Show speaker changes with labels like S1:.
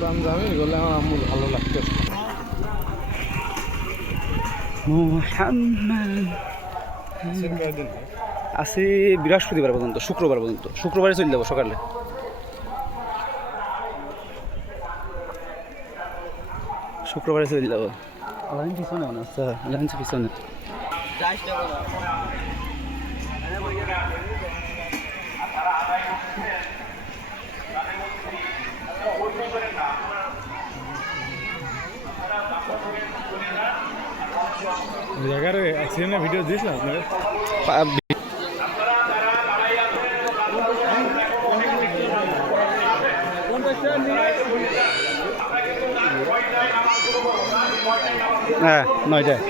S1: পাঞ্জাবি এগুলো আমার আম্মুর ভালো লাগতেছে।
S2: আছে বৃহস্পতিবার পর্যন্ত, শুক্রবার পর্যন্ত। শুক্রবারে চলে যাব সকালে। শুক্রবারে চলে যাব। লাইন আচ্ছা লাইন
S1: জায়গার অ্যাক্সিডেন্টের ভিডিও দিয়েছিলাম আপনাকে
S2: পা- হ্যাঁ নয়টায়।